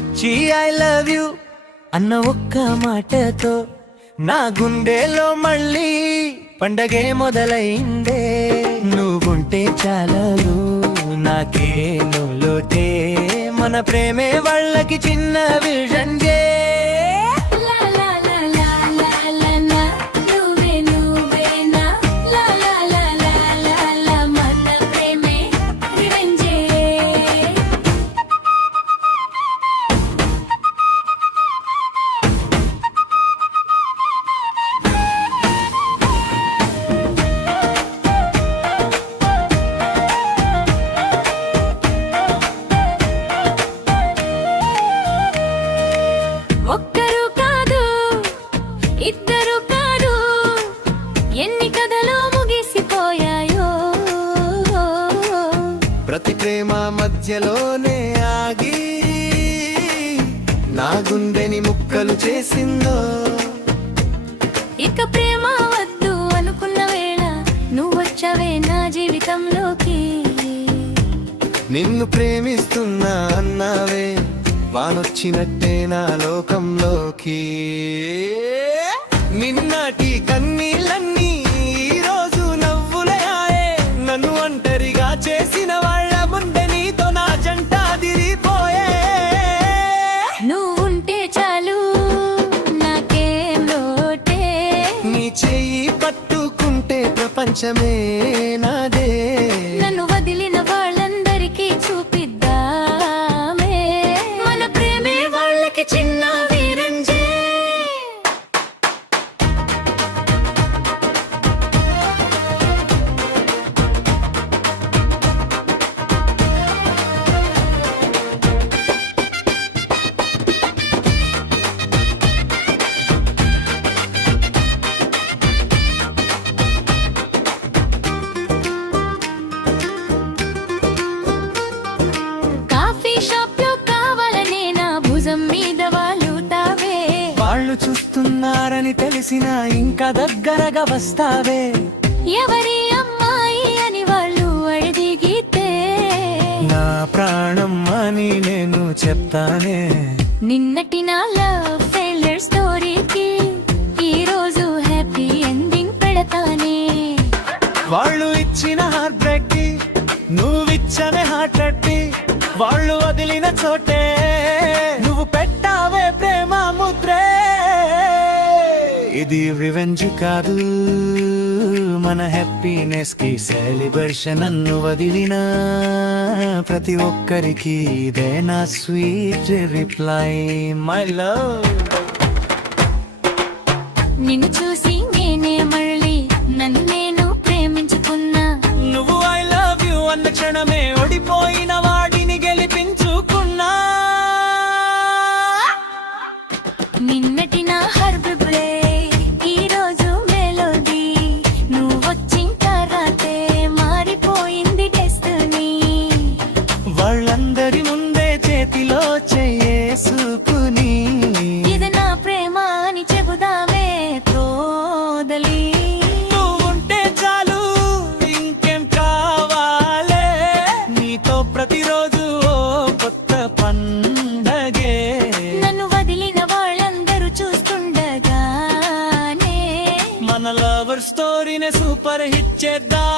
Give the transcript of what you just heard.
వచ్చి I love you అన్న ఒక్క మాటతో నా గుండెలో మళ్ళీ పండగే మొదలైందే. నువ్వుంటే చాలదు నాకే లోటే, మన ప్రేమే వాళ్ళకి చిన్న విజన్ గే. ఒక్కరు కాదు ఇద్దరు కాదు, ఎన్ని కథలు ముగిసిపోయాయో. ప్రతి ప్రేమ మధ్యలోనే ఆగి నా గుండెని ముక్కలు చేసిందో. ఇక ప్రేమ వద్దు అనుకున్న వేళ నువ్వొచ్చావే నా జీవితంలోకి. నిన్ను ప్రేమిస్తున్నా అన్నావే వానొచ్చినట్టే నా లోకంలోకి. నిన్నటి కన్నీళ్ళన్నీ ఈరోజు నవ్వులయాయే, నన్ను ఒంటరిగా చేసిన వాళ్ళ ముందే నీతో నా జంట అదిరిపోయే. నువ్వుంటే చాలు నాకేం లోటే, నీ చెయ్యి పట్టుకుంటే ప్రపంచమే నాదే. నన్ను వదిలిన వాళ్ళందరికీ చూపిద్దామే మన ప్రేమే వాళ్ళకి చిన్న వీరంజే. వాళ్ళు చూస్తున్నారని తెలిసినా ఇంకా దగ్గరగా వస్తావే. ఎవరి అమ్మాయి అని వాళ్ళు అడిగితే నా ప్రాణం అని నేను చెప్తానే. నిన్నటి నా లవ్ ఫెయిల్యూర్ స్టోరీకి ఈ రోజు హ్యాపీ ఎండింగ్ పెడతానే. వాళ్ళు ఇచ్చిన హార్ట్ బ్రేక్ కి నువ్విచ్చనే హార్ట్ రెట్టి, వాళ్ళు వదిలిన చోటే నువ్వు పెట్టావే ప్రేమ ముద్రే. ఇది రివెంజ్ కాదు మన హ్యాపీనెస్ కి సెలబ్రేషన్. నన్ను వదిలిన ప్రతి ఒక్కరికి ఇదే నా స్వీట్ రిప్లై మై లవ్. నిన్ను చూసి నేనే మళ్ళీ నన్ను నేను ప్రేమించుకున్నా. నువ్వు ఐ లవ్ యు అన్న క్షణమే ఓడిపోయిన వాడిని గెలిపించుకున్నా. నిన్నటి నా హార్ట్ బ్రేక్ ఈ రోజు మెలోడీ, నువ్వొచ్చిన తర్వాతే మారిపోయింది డెస్టినీ. వాళ్ళందరి ముందే చేతిలో చేసుకుని ఇది నా ప్రేమ అని చెబుదామే తోదలి. నువ్వుంటే చాలు ఇంకేం కావాలే, నీతో ప్రతిరోజు ఓ కొత్త పండగే. నన్ను వదిలిన వాళ్ళందరూ చూస్తుండగానే మన లవర్ స్టోరీనే సూపర్ హిట్ చేద్దాం.